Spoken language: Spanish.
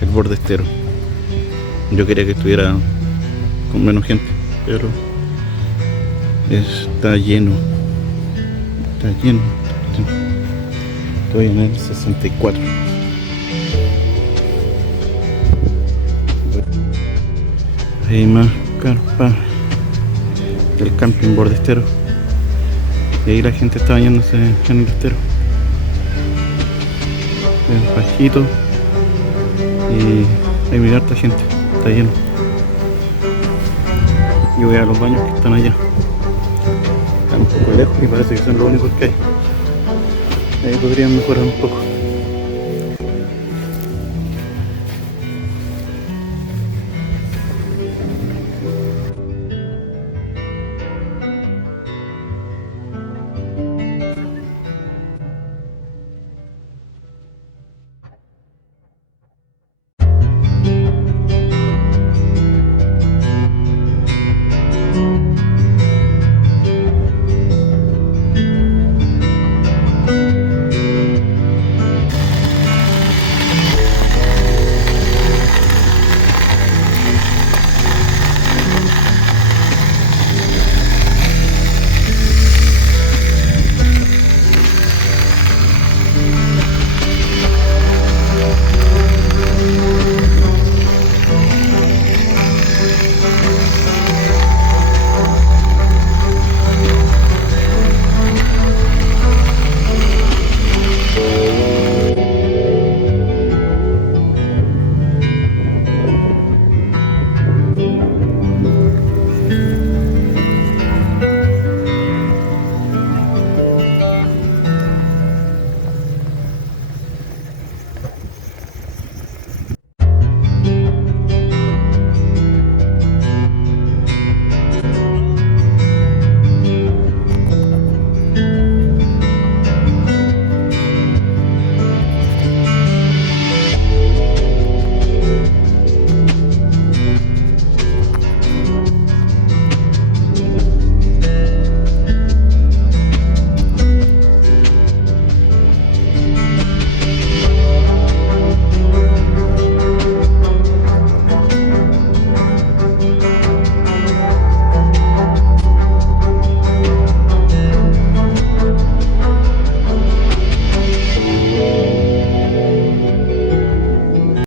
el borde estero. Yo quería que estuviera con menos gente, pero está lleno. Está lleno. Estoy en el 64. Hay más carpas del Camping Borde Estero. Y ahí la gente está bañándose en el estero. Es bajito. Y hay muy harta gente. Está lleno. Yo voy a los baños que están allá. Están un poco lejos y parece que son los únicos que hay. Ahí podrían mejorar un poco.